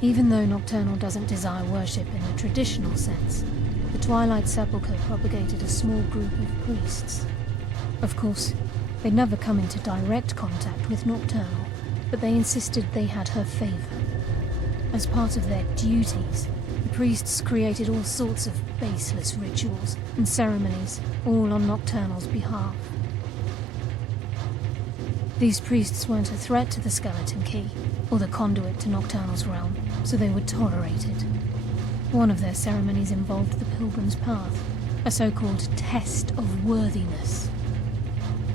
Even though Nocturnal doesn't desire worship in the traditional sense, the Twilight Sepulcher propagated a small group of priests. Of course, they'd never come into direct contact with Nocturnal, but they insisted they had her favor. As part of their duties, the priests created all sorts of baseless rituals and ceremonies, all on Nocturnal's behalf. These priests weren't a threat to the Skeleton Key, or the conduit to Nocturnal's realm, so they would tolerate it. One of their ceremonies involved the Pilgrim's Path, a so-called test of worthiness.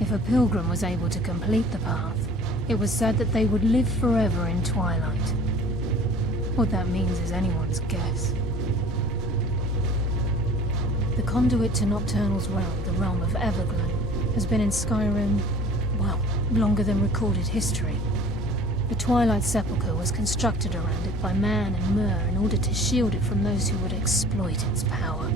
If a pilgrim was able to complete the path, it was said that they would live forever in Twilight. What that means is anyone's guess. The conduit to Nocturnal's realm, the realm of Everglow, has been in Skyrim, well, longer than recorded history. The Twilight Sepulcher was constructed around it by Man and Myr in order to shield it from those who would exploit its power.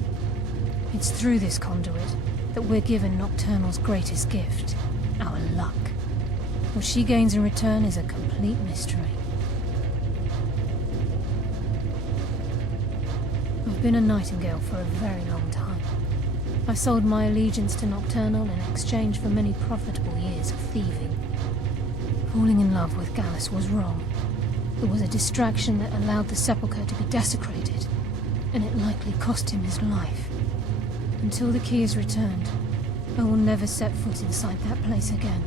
It's through this conduit that we're given Nocturnal's greatest gift, our luck. What she gains in return is a complete mystery. I've been a Nightingale for a very long time. I sold my allegiance to Nocturnal in exchange for many profitable years of thieving. Falling in love with Gallus was wrong. It was a distraction that allowed the Sepulchre to be desecrated, and it likely cost him his life. Until the key is returned, I will never set foot inside that place again.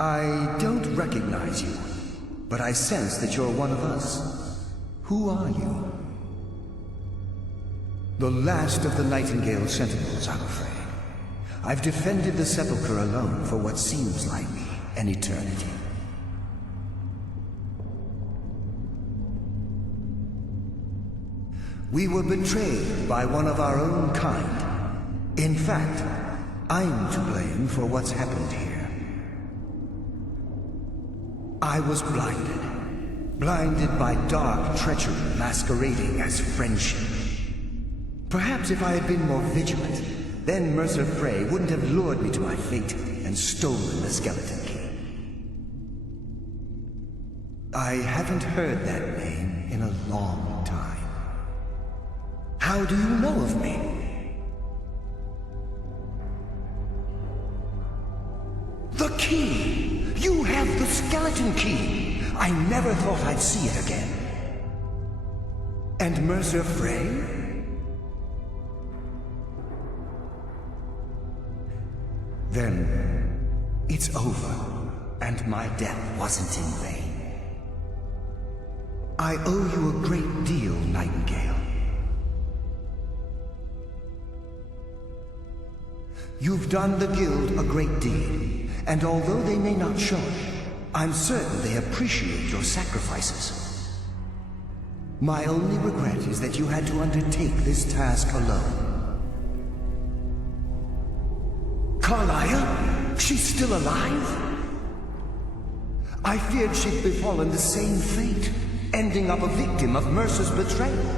I don't recognize you, but I sense that you're one of us. Who are you? The last of the Nightingale Sentinels, I'm afraid. I've defended the Sepulchre alone for what seems like an eternity. We were betrayed by one of our own kind. In fact, I'm to blame for what's happened here. I was blinded by dark treachery masquerading as friendship. Perhaps if I had been more vigilant, then Mercer Frey wouldn't have lured me to my fate and stolen the Skeleton Key. I haven't heard that name in a long time. How do you know of me? The key! You have the Skeleton Key! I never thought I'd see it again. And Mercer Frey? Then it's over, and my death wasn't in vain. I owe you a great deal, Nightingale. You've done the Guild a great deed, and although they may not show it, I'm certain they appreciate your sacrifices. My only regret is that you had to undertake this task alone. Carlia? She's still alive? I feared she'd befallen the same fate, ending up a victim of Mercer's betrayal.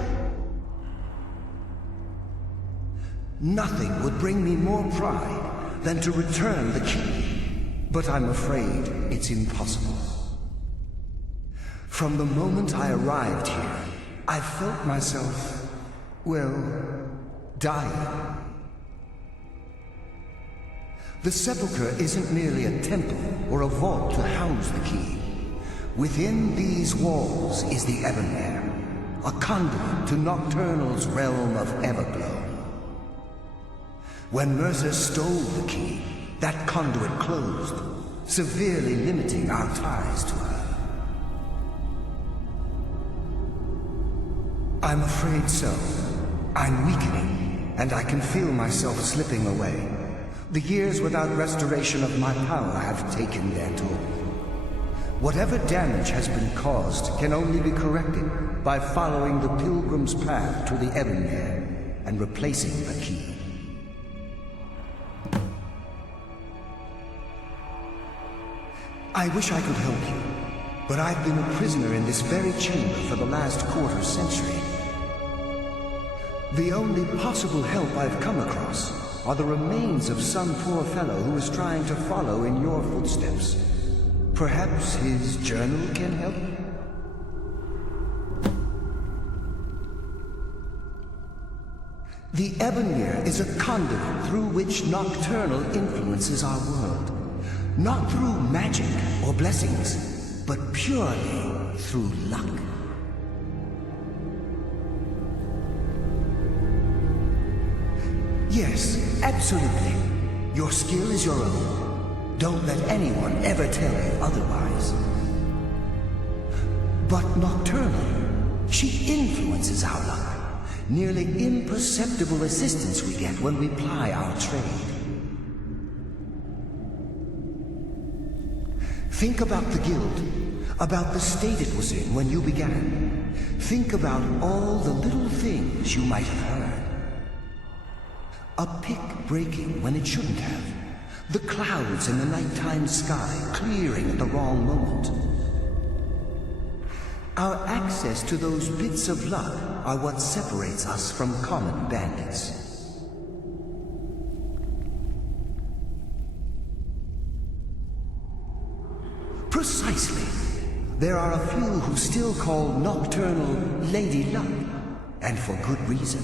Nothing would bring me more pride than to return the key, but I'm afraid it's impossible. From the moment I arrived here, I felt myself, well, dying. The Sepulchre isn't merely a temple or a vault to house the key. Within these walls is the Ebonmere, a conduit to Nocturnal's realm of Everglow. When Mercer stole the key, that conduit closed, severely limiting our ties to her. I'm afraid so. I'm weakening, and I can feel myself slipping away. The years without restoration of my power have taken their toll. Whatever damage has been caused can only be corrected by following the pilgrim's path to the Ebonmere and replacing the key. I wish I could help you, but I've been a prisoner in this very chamber for the last quarter century. The only possible help I've come across are the remains of some poor fellow who is trying to follow in your footsteps. Perhaps his journal can help? The Ebonmere is a conduit through which Nocturnal influences our world. Not through magic or blessings, but purely through luck. Yes, absolutely. Your skill is your own. Don't let anyone ever tell you otherwise. But Nocturnal, she influences our luck. Nearly imperceptible assistance we get when we ply our trade. Think about the guild, about the state it was in when you began. Think about all the little things you might have heard. A pick breaking when it shouldn't have. The clouds in the nighttime sky clearing at the wrong moment. Our access to those bits of luck are what separates us from common bandits. Precisely. There are a few who still call Nocturnal Lady Luck, and for good reason.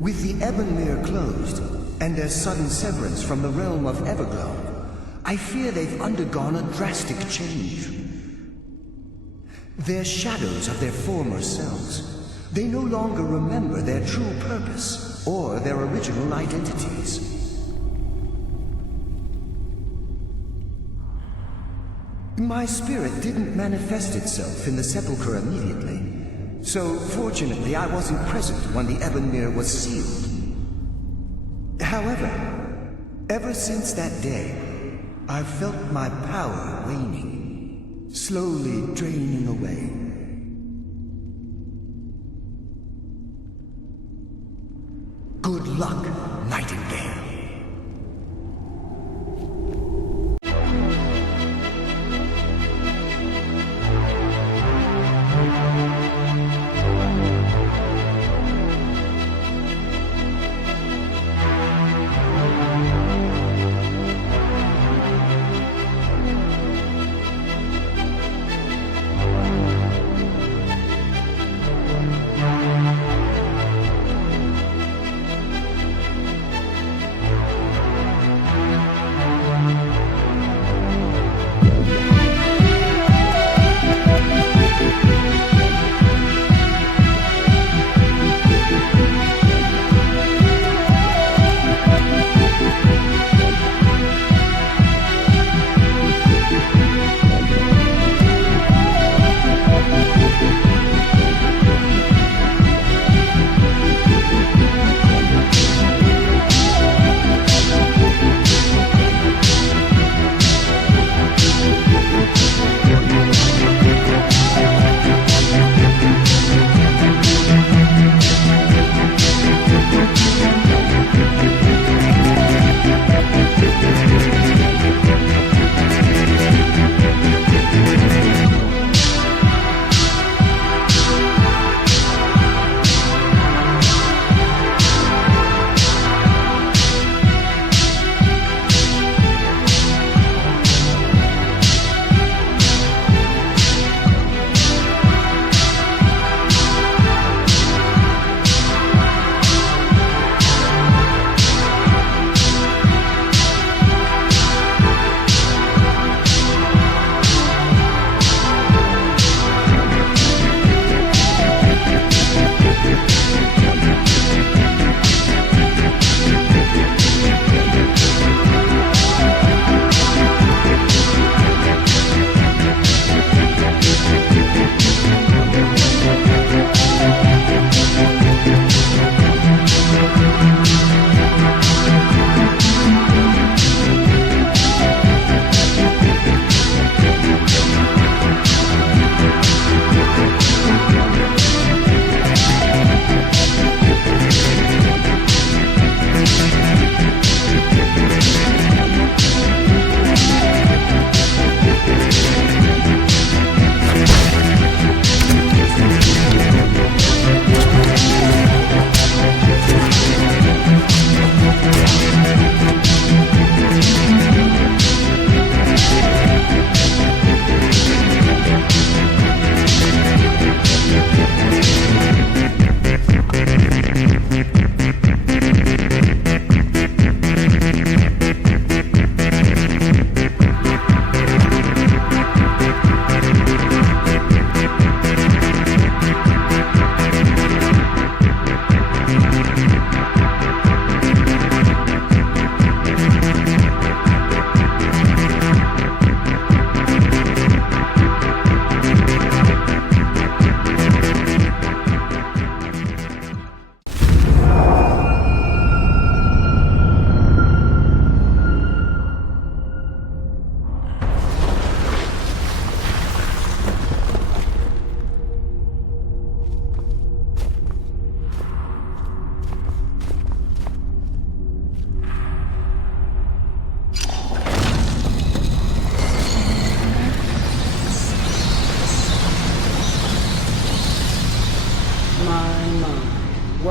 With the Ebonmere closed, and their sudden severance from the realm of Everglow, I fear they've undergone a drastic change. They're shadows of their former selves. They no longer remember their true purpose or their original identities. My spirit didn't manifest itself in the sepulcher immediately. So, fortunately, I wasn't present when the Ebonmere was sealed. However, ever since that day, I've felt my power waning, slowly draining away. Good luck, Nightingale.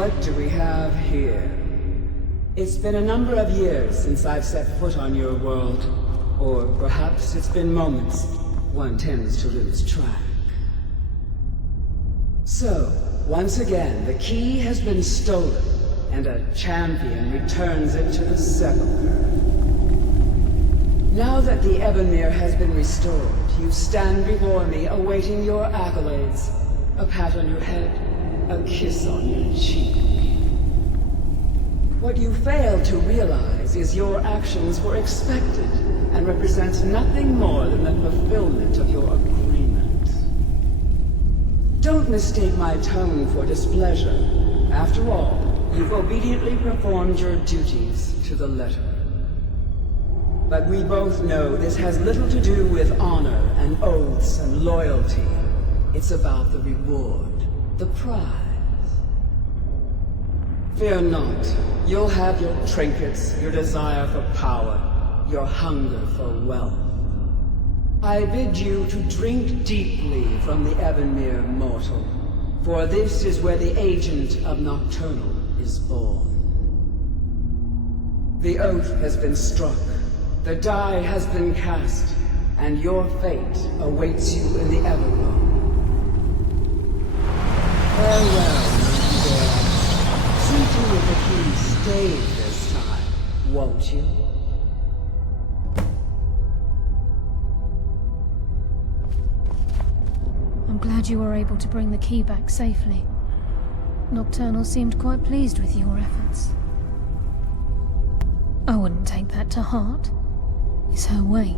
What do we have here? It's been a number of years since I've set foot on your world. Or perhaps it's been moments. One tends to lose track. So, once again, the key has been stolen, and a champion returns it to the Sepulcher. Now that the Ebonmere has been restored, you stand before me awaiting your accolades. A pat on your head, a kiss on your cheek. What you fail to realize is your actions were expected and represent nothing more than the fulfillment of your agreement. Don't mistake my tone for displeasure. After all, you've obediently performed your duties to the letter. But we both know this has little to do with honor and oaths and loyalty. It's about the reward, the prize. Fear not. You'll have your trinkets, your desire for power, your hunger for wealth. I bid you to drink deeply from the Ebonmere mortal, for this is where the agent of Nocturnal is born. The oath has been struck, the die has been cast, and your fate awaits you in the Everglow. Farewell, Nightingale. See to it that you stay this time, won't you? I'm glad you were able to bring the key back safely. Nocturnal seemed quite pleased with your efforts. I wouldn't take that to heart. It's her way.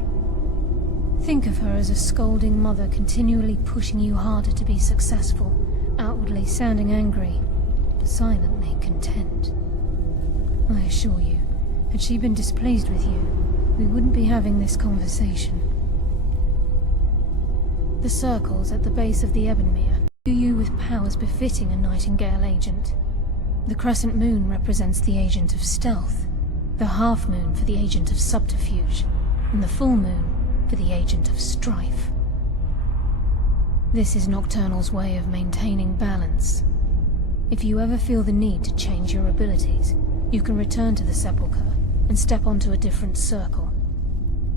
Think of her as a scolding mother continually pushing you harder to be successful, outwardly sounding angry, silently content. I assure you, had she been displeased with you, we wouldn't be having this conversation. The circles at the base of the Ebonmere imbue you with powers befitting a Nightingale agent. The crescent moon represents the agent of stealth, the half moon for the agent of subterfuge, and the full moon for the agent of strife. This is Nocturnal's way of maintaining balance. If you ever feel the need to change your abilities, you can return to the Sepulcher and step onto a different circle.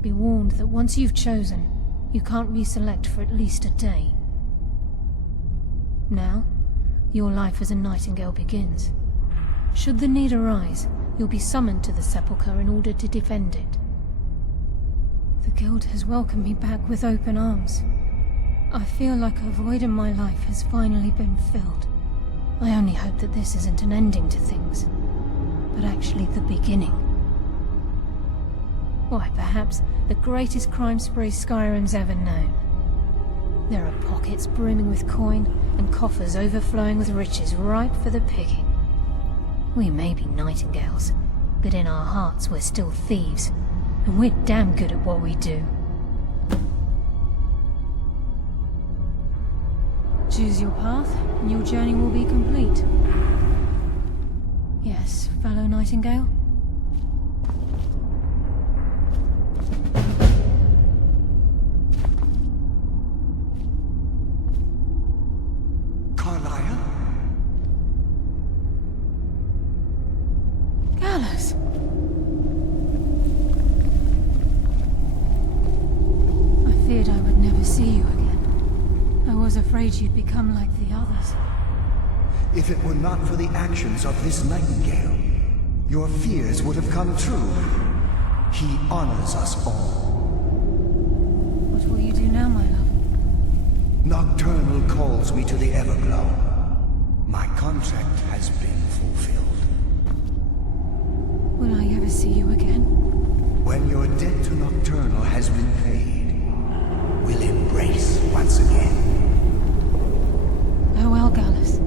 Be warned that once you've chosen, you can't reselect for at least a day. Now, your life as a Nightingale begins. Should the need arise, you'll be summoned to the Sepulcher in order to defend it. The Guild has welcomed me back with open arms. I feel like a void in my life has finally been filled. I only hope that this isn't an ending to things, but actually the beginning. Why, perhaps the greatest crime spree Skyrim's ever known. There are pockets brimming with coin and coffers overflowing with riches ripe for the picking. We may be Nightingales, but in our hearts we're still thieves, and we're damn good at what we do. Choose your path, and your journey will be complete. Yes, fellow Nightingale? Carlisle? Gallus! I feared I would never see you again. I was afraid you'd become like the others. If it were not for the actions of this Nightingale, your fears would have come true. He honors us all. What will you do now, my love? Nocturnal calls me to the Everglow. My contract has been fulfilled. Will I ever see you again? When your debt to Nocturnal has been paid, we'll embrace once again. Farewell, Gallus.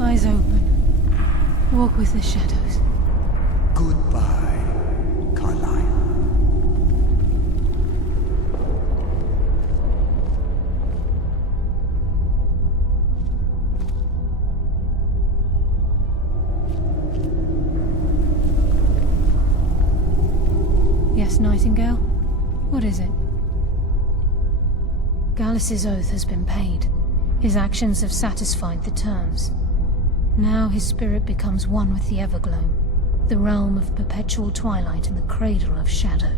Eyes open. Walk with the shadows. Goodbye, Carlisle. Yes, Nightingale? What is it? Gallus's oath has been paid. His actions have satisfied the terms. Now his spirit becomes one with the Evergloam, the realm of perpetual twilight and the cradle of shadow.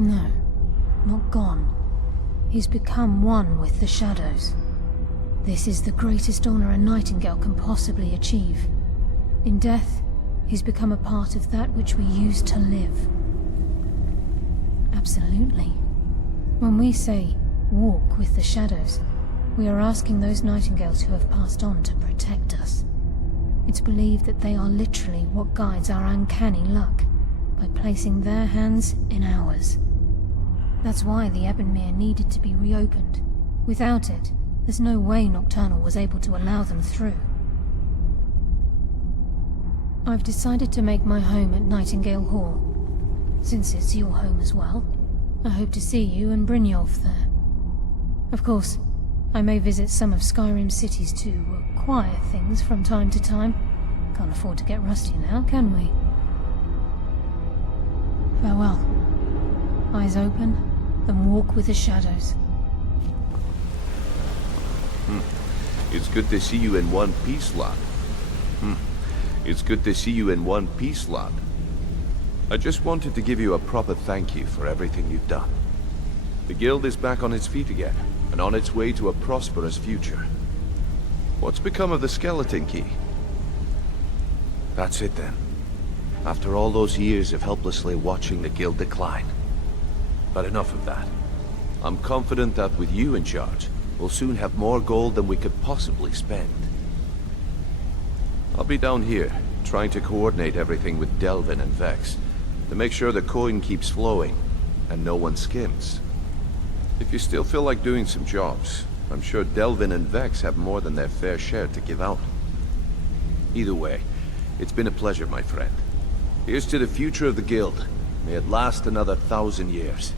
No, not gone. He's become one with the shadows. This is the greatest honor a nightingale can possibly achieve. In death, he's become a part of that which we used to live. Absolutely. When we say, walk with the shadows, we are asking those nightingales who have passed on to protect us. It's believed that they are literally what guides our uncanny luck, by placing their hands in ours. That's why the Ebonmere needed to be reopened. Without it, there's no way Nocturnal was able to allow them through. I've decided to make my home at Nightingale Hall. Since it's your home as well, I hope to see you and Brynjolf there. Of course, I may visit some of Skyrim's cities to acquire things from time to time. Can't afford to get rusty now, can we? Farewell. Eyes open, and walk with the shadows. It's good to see you in one piece, lad. It's good to see you in one piece, lad. I just wanted to give you a proper thank you for everything you've done. The guild is back on its feet again, and on its way to a prosperous future. What's become of the skeleton key? That's it then. After all those years of helplessly watching the guild decline. But enough of that. I'm confident that with you in charge, we'll soon have more gold than we could possibly spend. I'll be down here, trying to coordinate everything with Delvin and Vex, to make sure the coin keeps flowing, and no one skims. If you still feel like doing some jobs, I'm sure Delvin and Vex have more than their fair share to give out. Either way, it's been a pleasure, my friend. Here's to the future of the guild. May it last another 1,000 years.